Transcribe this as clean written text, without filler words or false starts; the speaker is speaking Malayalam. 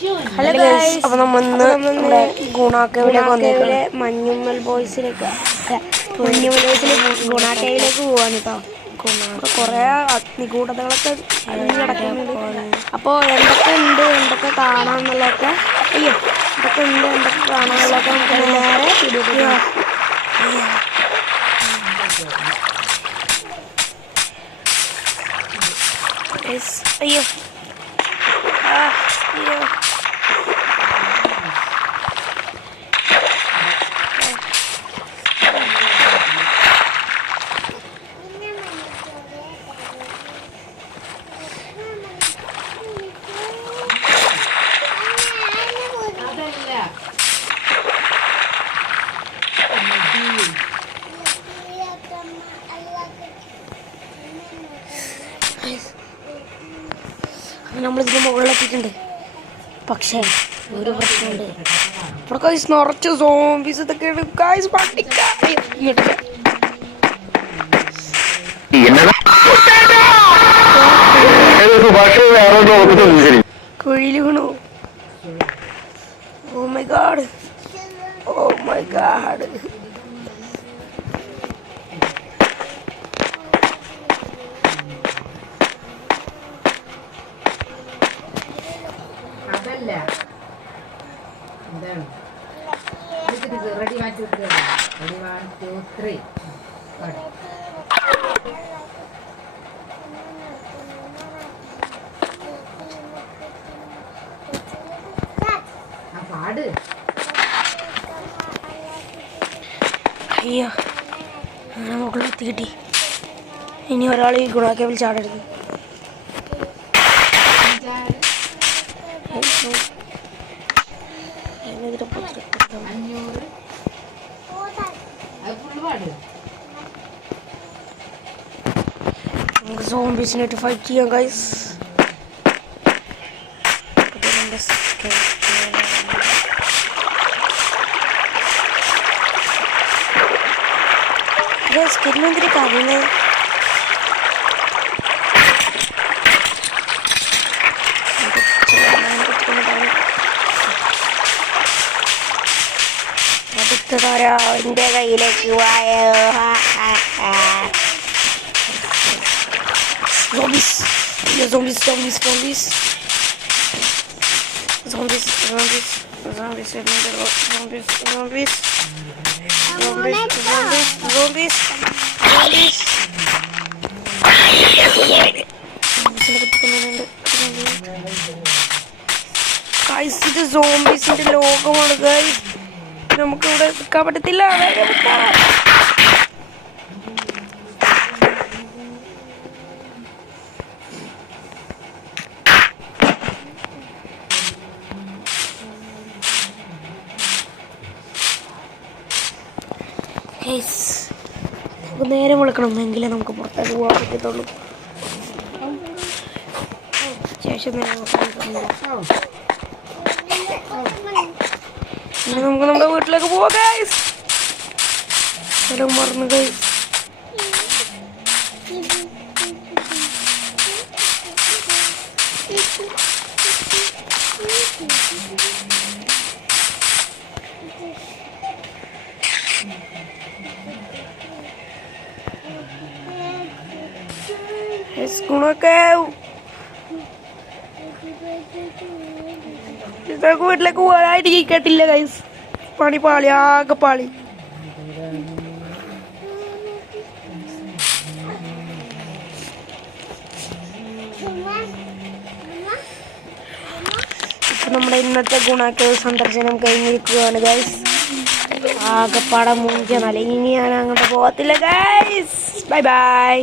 ഹലോ ഗൈസ്, അപ്പോൾ നമ്മൾ ഗുണാക്കേവിലെ മഞ്ഞുമ്മൽ ബോയ്സിലേക്ക് ഗുണാക്കേവിലേക്ക് പോവാണ് കേട്ടോ. കുറേ നിഗൂഢതകളൊക്കെ നടക്കുന്നുണ്ട്. അപ്പോൾ എന്തൊക്കെ കാണാമെന്നുള്ളതൊക്കെ എന്തൊക്കെ കാണാമെന്നുള്ളതൊക്കെ നമുക്ക് നേരെ വീഡിയോ അയ്യോ അയ്യോ നമ്മളിതിന് മുകളിലെത്തിയിട്ടുണ്ട്. പക്ഷേ ഒരു പ്രശ്നമുണ്ട്. ഇവിടെ കൈസ് നിറച്ച് സോംബീസ് ഇതൊക്കെയാണ്. കൈസ് കുഴിയിൽ വീണു. Oh my God, oh my God. Ready, 1, 2, 3. Ready, 1, 2, 3. അയ്യോ, അങ്ങനെ മുകളിലെത്തി കിട്ടി. ഇനി ഒരാൾ ഈ ഗുണാക്കേവിൽ ചാടരുത്. നമുക്ക് സോംബീസിനായിട്ട് ഫൈറ്റ് ചെയ്യാം ഗൈസ്. സ്കിന്നിന്തിരി കവിയുന്നത് അടുത്തതാരാ എൻ്റെ കയ്യിലേക്ക് വായോ. Zombies, zombies, zombies, zombies, zombies, zombies, zombies, zombies, zombies, zombies, zombies, zombies. Guys, ഇത് സോംബീസിന്റെ ലോകമാണ് ഗൈസ്. നമുക്ക് ഇവിടെ നിൽക്കാൻ പറ്റത്തില്ല. നമുക്ക് നേരെ വിളിക്കണം എങ്കിലേ നമുക്ക് പുറത്തേക്ക് പോകാൻ പറ്റത്തുള്ളൂ. ശേഷം നമുക്ക് നമ്മുടെ വീട്ടിലേക്ക് പോവാം ഗൈസ്. സ്ഥലം മറന്നു ഗൈസ്. വീട്ടിലേക്ക് പോകാനായിട്ട് കേട്ടില്ല ഗൈസ്. പണി പാളി, ആകെ പാളി. ഇപ്പൊ നമ്മുടെ ഇന്നത്തെ ഗുണാക്കേവ് സന്ദർശനം കഴിഞ്ഞിരിക്കുകയാണ് ഗൈസ്. ആകെപ്പാടെ മൂഞ്ച നല്ല. ഇനി ഞാൻ അങ്ങോട്ട് പോകത്തില്ല ഗൈസ്. Bye bye.